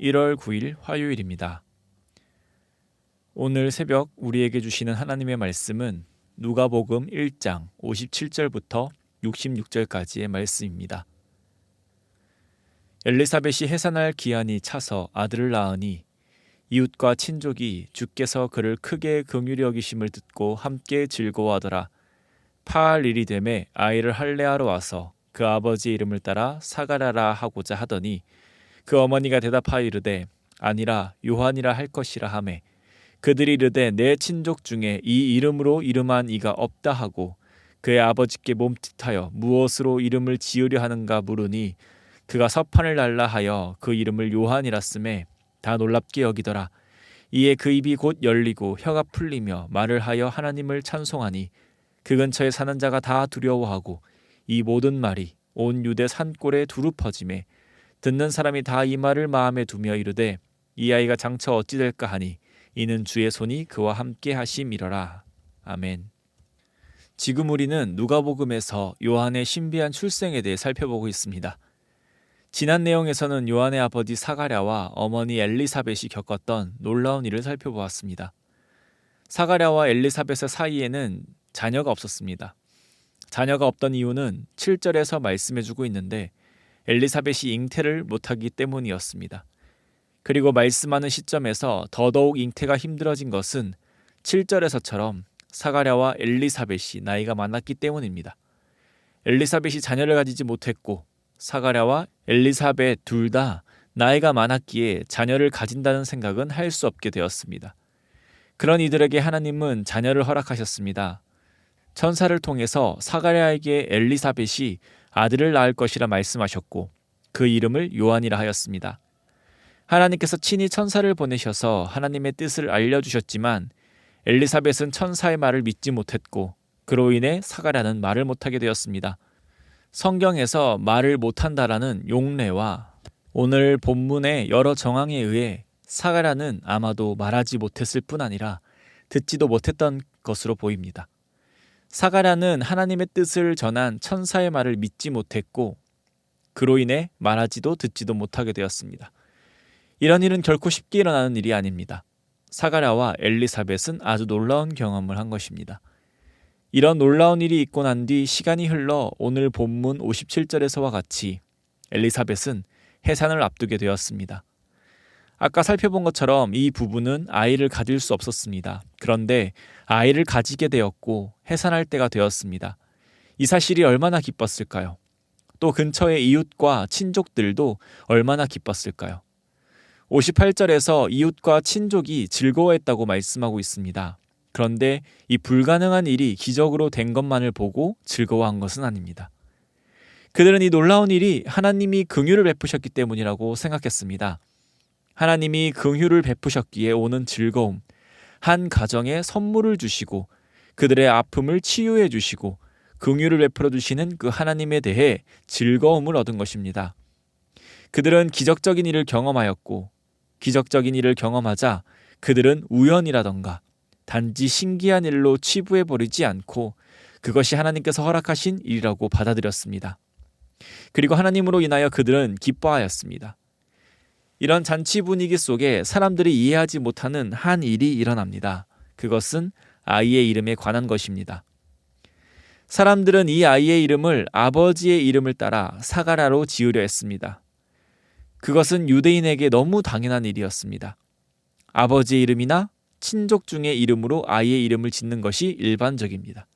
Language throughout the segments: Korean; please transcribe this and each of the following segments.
1월 9일 화요일입니다. 오늘 새벽 우리에게 주시는 하나님의 말씀은 누가복음 1장 57절부터 66절까지의 말씀입니다. 엘리사벳이 해산할 기한이 차서 아들을 낳으니 이웃과 친족이 주께서 그를 크게 긍휼히 여기심을 듣고 함께 즐거워하더라. 파할 일이 되매 아이를 할례하러 와서 그 아버지의 이름을 따라 사가랴라 하고자 하더니 그 어머니가 대답하여 이르되 아니라 요한이라 할 것이라 하매 그들이 이르되 내 친족 중에 이 이름으로 이름한 이가 없다 하고 그의 아버지께 몸짓하여 무엇으로 이름을 지으려 하는가 물으니 그가 서판을 날라 하여 그 이름을 요한이라 쓰매 다 놀랍게 여기더라. 이에 그 입이 곧 열리고 혀가 풀리며 말을 하여 하나님을 찬송하니 그 근처에 사는 자가 다 두려워하고 이 모든 말이 온 유대 산골에 두루 퍼지매 듣는 사람이 다 이 말을 마음에 두며 이르되 이 아이가 장차 어찌 될까 하니 이는 주의 손이 그와 함께 하심이러라. 아멘. 지금 우리는 누가복음에서 요한의 신비한 출생에 대해 살펴보고 있습니다. 지난 내용에서는 요한의 아버지 사가랴와 어머니 엘리사벳이 겪었던 놀라운 일을 살펴보았습니다. 사가랴와 엘리사벳의 사이에는 자녀가 없었습니다. 자녀가 없던 이유는 7절에서 말씀해주고 있는데 엘리사벳이 잉태를 못하기 때문이었습니다. 그리고 말씀하는 시점에서 더더욱 잉태가 힘들어진 것은 7절에서처럼 사가랴와 엘리사벳이 나이가 많았기 때문입니다. 엘리사벳이 자녀를 가지지 못했고 사가랴와 엘리사벳 둘 다 나이가 많았기에 자녀를 가진다는 생각은 할 수 없게 되었습니다. 그런 이들에게 하나님은 자녀를 허락하셨습니다. 천사를 통해서 사가랴에게 엘리사벳이 아들을 낳을 것이라 말씀하셨고 그 이름을 요한이라 하였습니다. 하나님께서 친히 천사를 보내셔서 하나님의 뜻을 알려주셨지만 엘리사벳은 천사의 말을 믿지 못했고 그로 인해 사가랴는 말을 못하게 되었습니다. 성경에서 말을 못한다라는 용례와 오늘 본문의 여러 정황에 의해 사가랴는 아마도 말하지 못했을 뿐 아니라 듣지도 못했던 것으로 보입니다. 사가랴는 하나님의 뜻을 전한 천사의 말을 믿지 못했고 그로 인해 말하지도 듣지도 못하게 되었습니다. 이런 일은 결코 쉽게 일어나는 일이 아닙니다. 사가랴와 엘리사벳은 아주 놀라운 경험을 한 것입니다. 이런 놀라운 일이 있고 난 뒤 시간이 흘러 오늘 본문 57절에서와 같이 엘리사벳은 해산을 앞두게 되었습니다. 아까 살펴본 것처럼 이 부부는 아이를 가질 수 없었습니다. 그런데 아이를 가지게 되었고 해산할 때가 되었습니다. 이 사실이 얼마나 기뻤을까요? 또 근처의 이웃과 친족들도 얼마나 기뻤을까요? 58절에서 이웃과 친족이 즐거워했다고 말씀하고 있습니다. 그런데 이 불가능한 일이 기적으로 된 것만을 보고 즐거워한 것은 아닙니다. 그들은 이 놀라운 일이 하나님이 긍휼을 베푸셨기 때문이라고 생각했습니다. 하나님이 긍휼을 베푸셨기에 오는 즐거움, 한 가정에 선물을 주시고 그들의 아픔을 치유해 주시고 긍휼을 베풀어 주시는 그 하나님에 대해 즐거움을 얻은 것입니다. 그들은 기적적인 일을 경험하였고 기적적인 일을 경험하자 그들은 우연이라던가 단지 신기한 일로 치부해버리지 않고 그것이 하나님께서 허락하신 일이라고 받아들였습니다. 그리고 하나님으로 인하여 그들은 기뻐하였습니다. 이런 잔치 분위기 속에 사람들이 이해하지 못하는 한 일이 일어납니다. 그것은 아이의 이름에 관한 것입니다. 사람들은 이 아이의 이름을 아버지의 이름을 따라 사가랴로 지으려 했습니다. 그것은 유대인에게 너무 당연한 일이었습니다. 아버지의 이름이나 친족 중의 이름으로 아이의 이름을 짓는 것이 일반적입니다.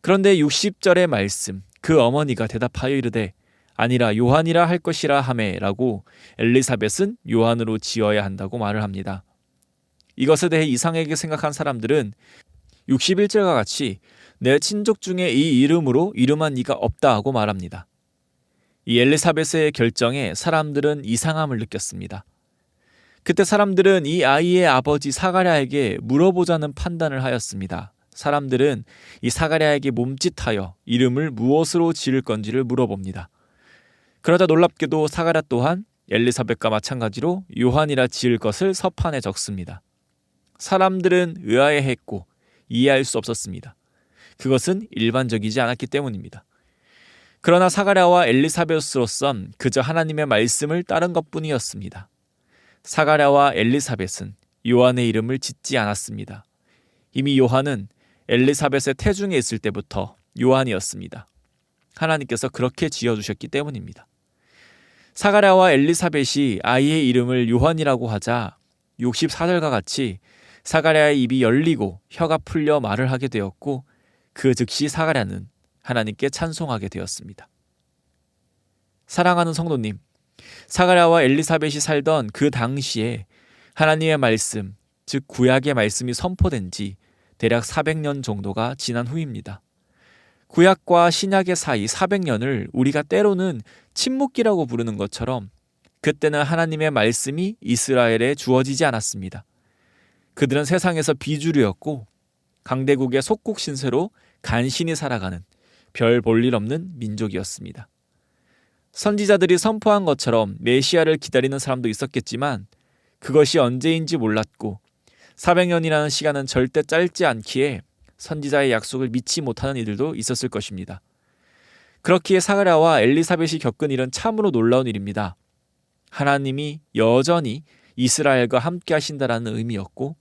그런데 60절의 말씀, 그 어머니가 대답하여 이르되 아니라 요한이라 할 것이라 하매 라고 엘리사벳은 요한으로 지어야 한다고 말을 합니다. 이것에 대해 이상하게 생각한 사람들은 61절과 같이 내 친족 중에 이 이름으로 이름한 이가 없다 하고 말합니다. 이 엘리사벳의 결정에 사람들은 이상함을 느꼈습니다. 그때 사람들은 이 아이의 아버지 사가랴에게 물어보자는 판단을 하였습니다. 사람들은 이 사가랴에게 몸짓하여 이름을 무엇으로 지을 건지를 물어봅니다. 그러자 놀랍게도 사가랴 또한 엘리사벳과 마찬가지로 요한이라 지을 것을 서판에 적습니다. 사람들은 의아해했고 이해할 수 없었습니다. 그것은 일반적이지 않았기 때문입니다. 그러나 사가랴와 엘리사벳으로선 그저 하나님의 말씀을 따른 것뿐이었습니다. 사가랴와 엘리사벳은 요한의 이름을 짓지 않았습니다. 이미 요한은 엘리사벳의 태중에 있을 때부터 요한이었습니다. 하나님께서 그렇게 지어주셨기 때문입니다. 사가랴와 엘리사벳이 아이의 이름을 요한이라고 하자 64절과 같이 사가랴의 입이 열리고 혀가 풀려 말을 하게 되었고 그 즉시 사가랴는 하나님께 찬송하게 되었습니다. 사랑하는 성도님, 사가랴와 엘리사벳이 살던 그 당시에 하나님의 말씀, 즉 구약의 말씀이 선포된 지 대략 400년 정도가 지난 후입니다. 구약과 신약의 사이 400년을 우리가 때로는 침묵기라고 부르는 것처럼 그때는 하나님의 말씀이 이스라엘에 주어지지 않았습니다. 그들은 세상에서 비주류였고 강대국의 속국 신세로 간신히 살아가는 별 볼 일 없는 민족이었습니다. 선지자들이 선포한 것처럼 메시아를 기다리는 사람도 있었겠지만 그것이 언제인지 몰랐고 400년이라는 시간은 절대 짧지 않기에 선지자의 약속을 믿지 못하는 이들도 있었을 것입니다. 그렇기에 사가랴와 엘리사벳이 겪은 일은 참으로 놀라운 일입니다. 하나님이 여전히 이스라엘과 함께 하신다라는 의미였고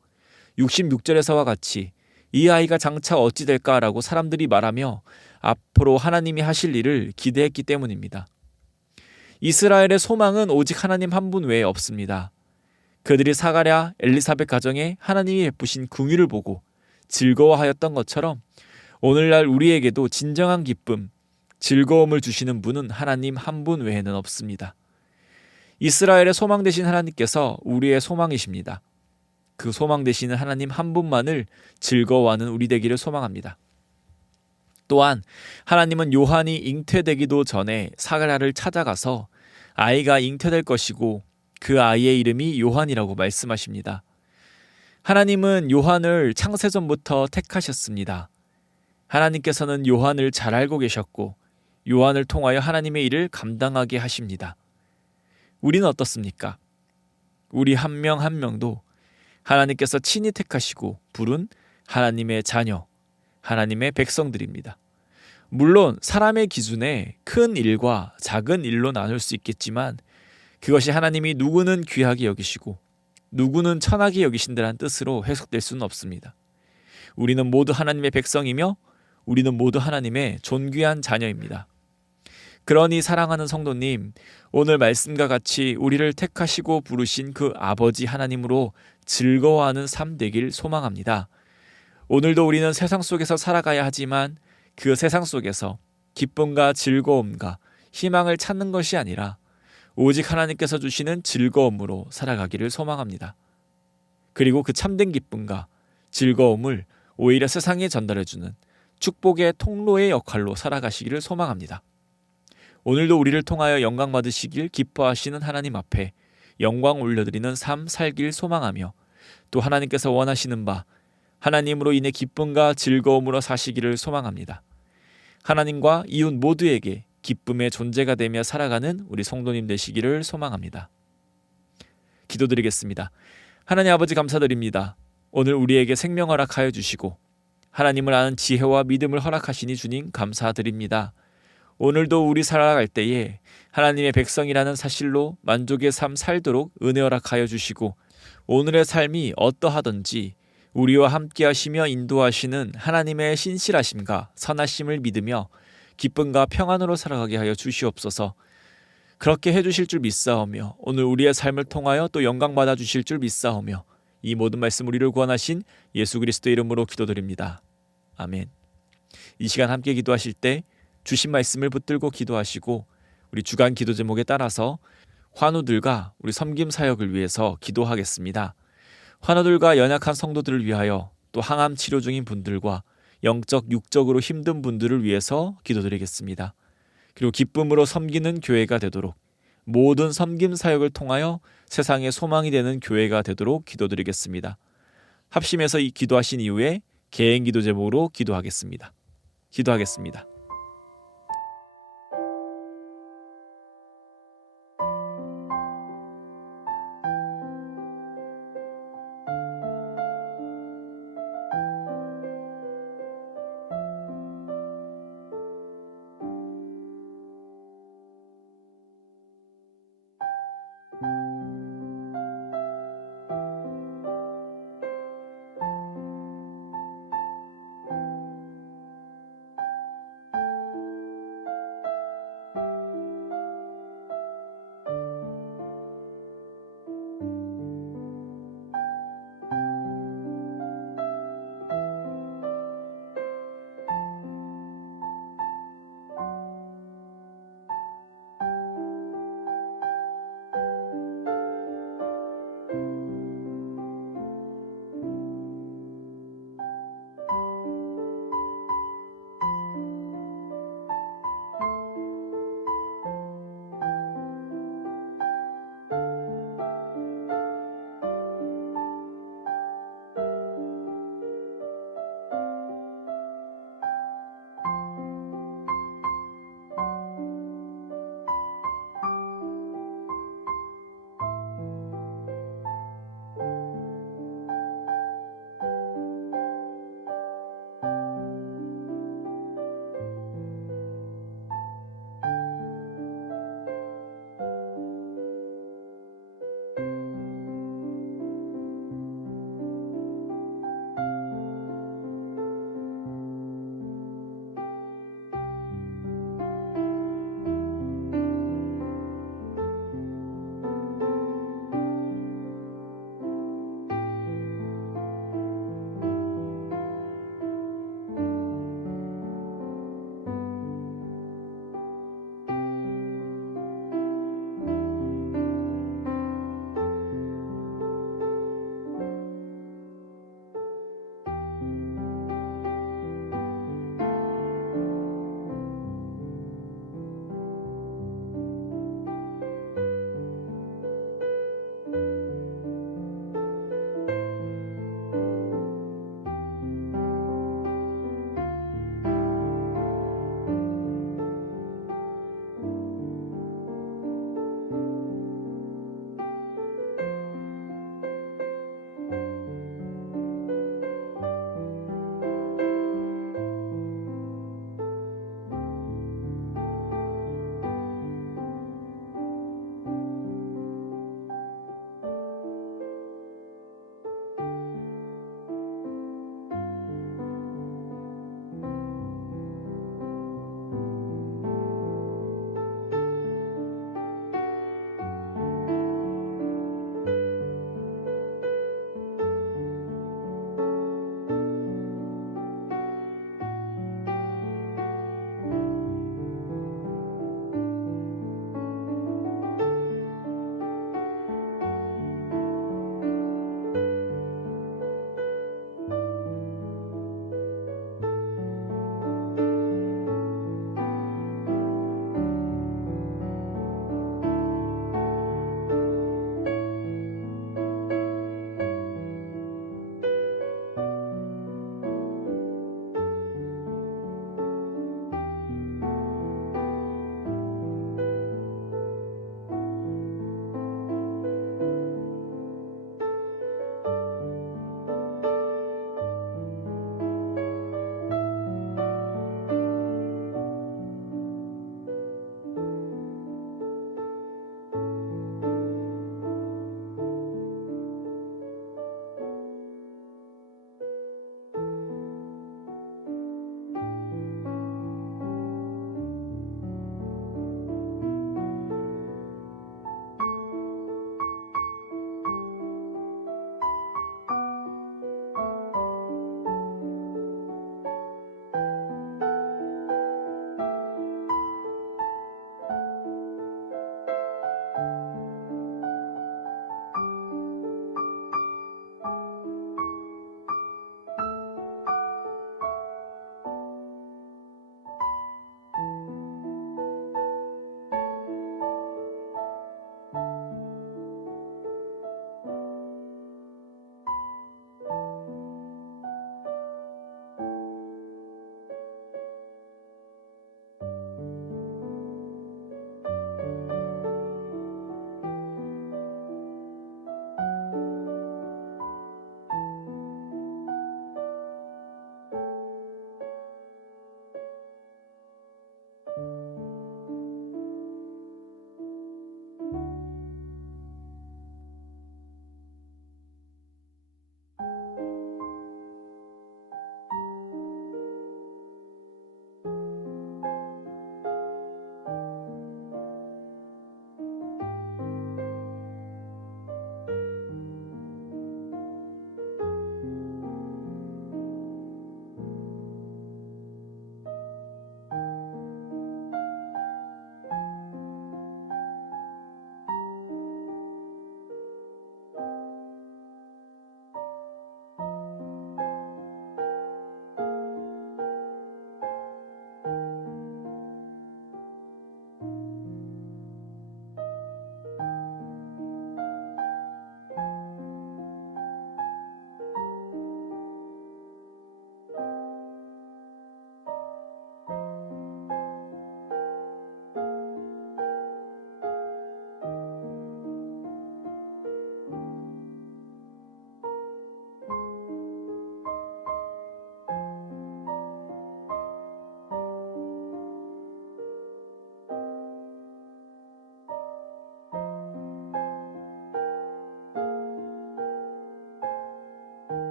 66절에서와 같이 이 아이가 장차 어찌 될까라고 사람들이 말하며 앞으로 하나님이 하실 일을 기대했기 때문입니다. 이스라엘의 소망은 오직 하나님 한 분 외에 없습니다. 그들이 사가랴, 엘리사벳 가정에 하나님이 베푸신 긍휼을 보고 즐거워하였던 것처럼 오늘날 우리에게도 진정한 기쁨, 즐거움을 주시는 분은 하나님 한 분 외에는 없습니다. 이스라엘의 소망 되신 하나님께서 우리의 소망이십니다. 그 소망 되시는 하나님 한 분만을 즐거워하는 우리 되기를 소망합니다. 또한 하나님은 요한이 잉태되기도 전에 사가랴를 찾아가서 아이가 잉태될 것이고 그 아이의 이름이 요한이라고 말씀하십니다. 하나님은 요한을 창세전부터 택하셨습니다. 하나님께서는 요한을 잘 알고 계셨고 요한을 통하여 하나님의 일을 감당하게 하십니다. 우리는 어떻습니까? 우리 한 명 한 명도 하나님께서 친히 택하시고 부른 하나님의 자녀, 하나님의 백성들입니다. 물론 사람의 기준에 큰 일과 작은 일로 나눌 수 있겠지만 그것이 하나님이 누구는 귀하게 여기시고 누구는 천하게 여기신다는 뜻으로 해석될 수는 없습니다. 우리는 모두 하나님의 백성이며 우리는 모두 하나님의 존귀한 자녀입니다. 그러니 사랑하는 성도님, 오늘 말씀과 같이 우리를 택하시고 부르신 그 아버지 하나님으로 즐거워하는 삶 되길 소망합니다. 오늘도 우리는 세상 속에서 살아가야 하지만 그 세상 속에서 기쁨과 즐거움과 희망을 찾는 것이 아니라 오직 하나님께서 주시는 즐거움으로 살아가기를 소망합니다. 그리고 그 참된 기쁨과 즐거움을 오히려 세상에 전달해주는 축복의 통로의 역할로 살아가시기를 소망합니다. 오늘도 우리를 통하여 영광 받으시길 기뻐하시는 하나님 앞에 영광 올려드리는 삶 살길 소망하며 또 하나님께서 원하시는 바 하나님으로 인해 기쁨과 즐거움으로 사시기를 소망합니다. 하나님과 이웃 모두에게 기쁨의 존재가 되며 살아가는 우리 성도님 되시기를 소망합니다. 기도드리겠습니다. 하나님 아버지 감사드립니다. 오늘 우리에게 생명 허락하여 주시고 하나님을 아는 지혜와 믿음을 허락하시니 주님 감사드립니다. 오늘도 우리 살아갈 때에 하나님의 백성이라는 사실로 만족의 삶 살도록 은혜 허락하여 주시고 오늘의 삶이 어떠하든지 우리와 함께 하시며 인도하시는 하나님의 신실하심과 선하심을 믿으며 기쁨과 평안으로 살아가게 하여 주시옵소서. 그렇게 해주실 줄 믿사오며 오늘 우리의 삶을 통하여 또 영광 받아 주실 줄 믿사오며 이 모든 말씀 우리를 구원하신 예수 그리스도 이름으로 기도드립니다. 아멘. 이 시간 함께 기도하실 때 주신 말씀을 붙들고 기도하시고 우리 주간 기도 제목에 따라서 환우들과 우리 섬김 사역을 위해서 기도하겠습니다. 환우들과 연약한 성도들을 위하여 또 항암 치료 중인 분들과 영적 육적으로 힘든 분들을 위해서 기도드리겠습니다. 그리고 기쁨으로 섬기는 교회가 되도록 모든 섬김 사역을 통하여 세상의 소망이 되는 교회가 되도록 기도드리겠습니다. 합심해서 이 기도하신 이후에 개인 기도 제목으로 기도하겠습니다. 기도하겠습니다.